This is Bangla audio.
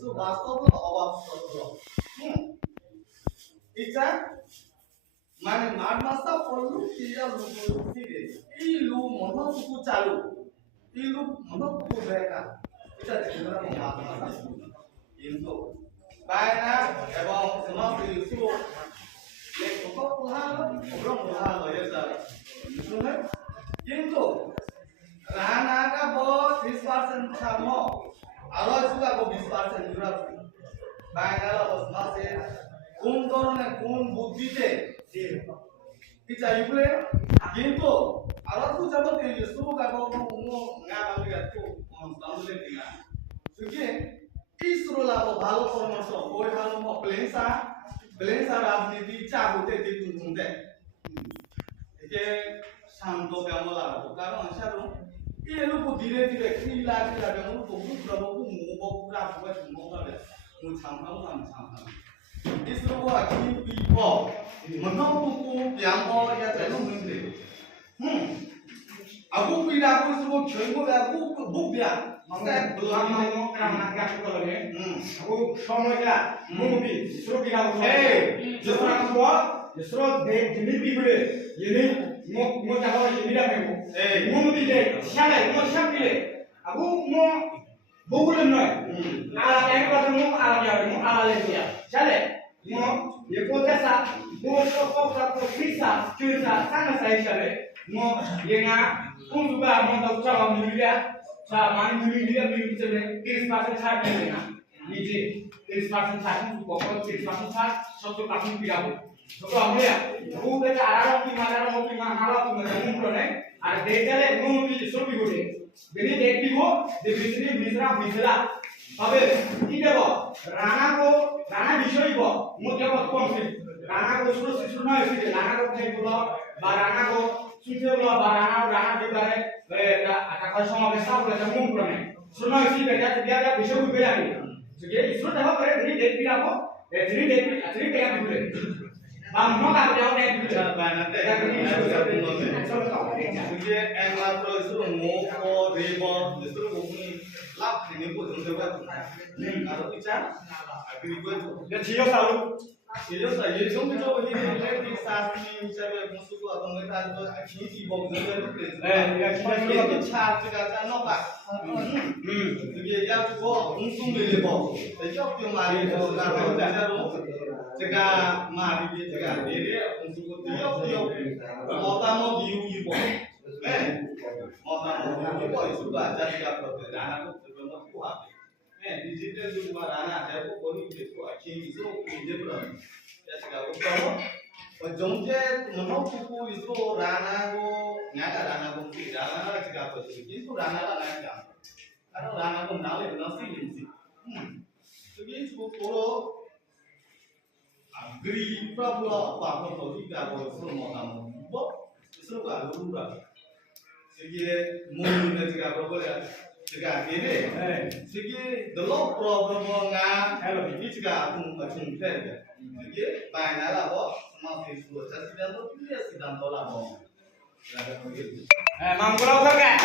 কিছু বাস্তব অভাব সত্য ইচ্ছা মানে মার মাসা পড়লু তিরা লু তিরে এই লু মনটুকু চালু এই লু মনটুকু বেকা এটা দেখে না মার মাসা কিন্তু বায়না এবং সমাজ ইস্যু লেখক পড়ালো ওরা পড়ালো এটা শুনে কিন্তু রানাটা ব 30% সামো আলো সুগা ব 20% জুরা বায়নালা বসমাসে কোন ধরনের কোন বুদ্ধিতে এটা ইবলে কিন্তু আলাদু যাবতে সুগা ব মো না বালি একটু সামনে দিনা সুকে ইসরোলা ব ভালো পরামর্শ ওই ভালো প্লেনসা রাজনীতি চাবুতে দিতুনতে একে শান্ত কেমন লাগতো কারণ সারো এই লোক ধীরে ধীরে খিলা কেমন বহু প্রভু মুবকুরা বুবা মুবকুরা মু ছামখাম ইসরো আকি পিপ মনকুকু পিয়ামো ইয়া তেলো মিন্দ্রে আগু পিলা কো সুবো ছেঙ্গো আগু বুবিয়া মাংগা ব্লামা ক্রামনা গাছগুলোনে আগু সময়টা মুবি ইসরো পিলা এই জসরা কো ইসরো দে জিবি বিলে ইনি mo jago ini dah memo mo mesti deh siapa mo siapa pilih aku mo bukan noy ala yang kau mo ala yang mo ala dia siapa mo ye kota sa mo kota pisa cuisa sana saya siapa mo ye nga pun juga mo tahu cara milia cara mana milia milia kiris pasal chat ni na nije kiris pasal chat tu pokok kiris pasal chat satu pasal pilih तो हमने वो बेटा आराम की माला तो मजमून pro ने আর দেখালে মুভি ছবি গুলো যদি দেখবি গো যে ভিতরে মিজরা তবে কি দেব রানা বিষয় গো মধ্যে কম সে রানা গো শুরু নয় সে রানা গো খাই বলো বা রানা গো সুইতে বলো বা রানা দিবারে আকা সমাবেশ বলে মুভ pro ने শুরু নয় সে বেটা দিয়া বিষয় গুলো বেলানি যে ইসরো দেব করে যদি দেখবি রাখো যদি দেখবি দেখা দিবে Bang, mau tak jawab yang itu? Nanti Jadi yang lalu itu mau rebo, itu mungkin lap ini pun juga. Kalau bicara, agak itu. Ya cio selalu. Cio saya jadi kamu coba ini di saat ini bicara musuh atau mereka itu akhirnya bawa juga itu. Ya kita itu car juga jangan lupa. Jadi ya gua untung beli bawa. Tapi aku mari itu kalau bicara जगह मारी भी जगह दे दे उनको दियो मोता मो दियो ये बो मोता मो दियो बो इसको आजा दिया करते राना को तो मत को आते डिजिटल युग में राना है को कोई देखो अच्छी इसको कीजे पर जैसे वो करो और जमके मनो को इसको राना को न्यागा राना को राना का जगह पर इसको राना का नाम क्या कारण राना को नाले नसी लिंसी तो ये इसको थोड़ा Gri problem apa tadi kalau suruh mau tamu, bo suruh kalau lupa, segi mungkin juga problem ya, juga ini, segi dalam problem nggak, kalau ini juga aku macam itu, segi banyak lah bo, masih sudah jadi dan sedang tolak bo, ada begitu. Mangkulau kan?